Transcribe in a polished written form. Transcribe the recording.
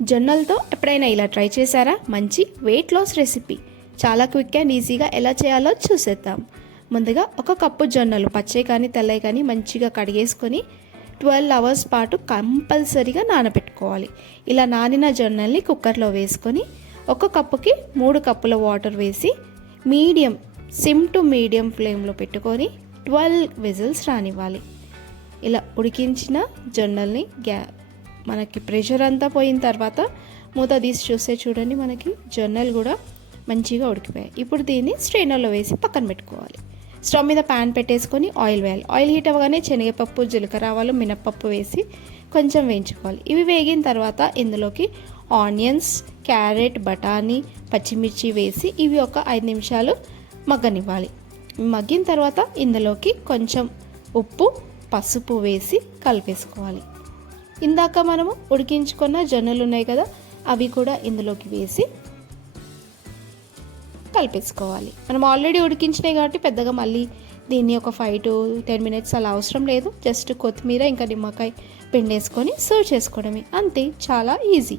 జొన్నలతో ఎప్పుడైనా ఇలా ట్రై చేశారా? మంచి వెయిట్ లాస్ రెసిపీ చాలా క్విక్ అండ్ ఈజీగా ఎలా చేయాలో చూసేద్దాం. ముందుగా ఒక కప్పు జొన్నలు పచ్చే కానీ తెల్లవి కానీ మంచిగా కడిగేసుకొని 12 అవర్స్ పాటు కంపల్సరీగా నానబెట్టుకోవాలి. ఇలా నానిన జొన్నల్ని కుక్కర్లో వేసుకొని ఒక కప్పుకి 3 కప్పుల వాటర్ వేసి సిమ్ టు మీడియం ఫ్లేమ్లో పెట్టుకొని 12 విజిల్స్ రానివ్వాలి. ఇలా ఉడికించిన జొన్నల్ని మనకి ప్రెషర్ అంతా పోయిన తర్వాత మూత తీసి చూస్తే చూడండి, మనకి జొన్నలు కూడా మంచిగా ఉడికిపోయాయి. ఇప్పుడు దీన్ని స్ట్రైనర్లో వేసి పక్కన పెట్టుకోవాలి. స్టవ్ మీద ప్యాన్ పెట్టేసుకొని ఆయిల్ వేయాలి. ఆయిల్ హీట్ అవ్వగానే శనగపప్పు, జీలకర్ర ఆవాలు, మినప్పప్పు వేసి కొంచెం వేయించుకోవాలి. ఇవి వేగిన తర్వాత ఇందులోకి ఆనియన్స్, క్యారెట్, బఠానీ, పచ్చిమిర్చి వేసి ఇవి ఒక 5 నిమిషాలు మగ్గనివ్వాలి. మగ్గిన తర్వాత ఇందులోకి కొంచెం ఉప్పు, పసుపు వేసి కలిపేసుకోవాలి. ఇందాక మనము ఉడికించుకున్న జొన్నలు ఉన్నాయి కదా, అవి కూడా ఇందులోకి వేసి కలిపేసుకోవాలి. మనం ఆల్రెడీ ఉడికించినాయి కాబట్టి పెద్దగా మళ్ళీ దీన్ని ఒక 5 to 10 minutes అలా అవసరం లేదు. జస్ట్ కొత్తిమీర ఇంకా నిమ్మకాయ పిండేసుకొని సర్వ్ చేసుకోవడమే, అంతే, చాలా ఈజీ.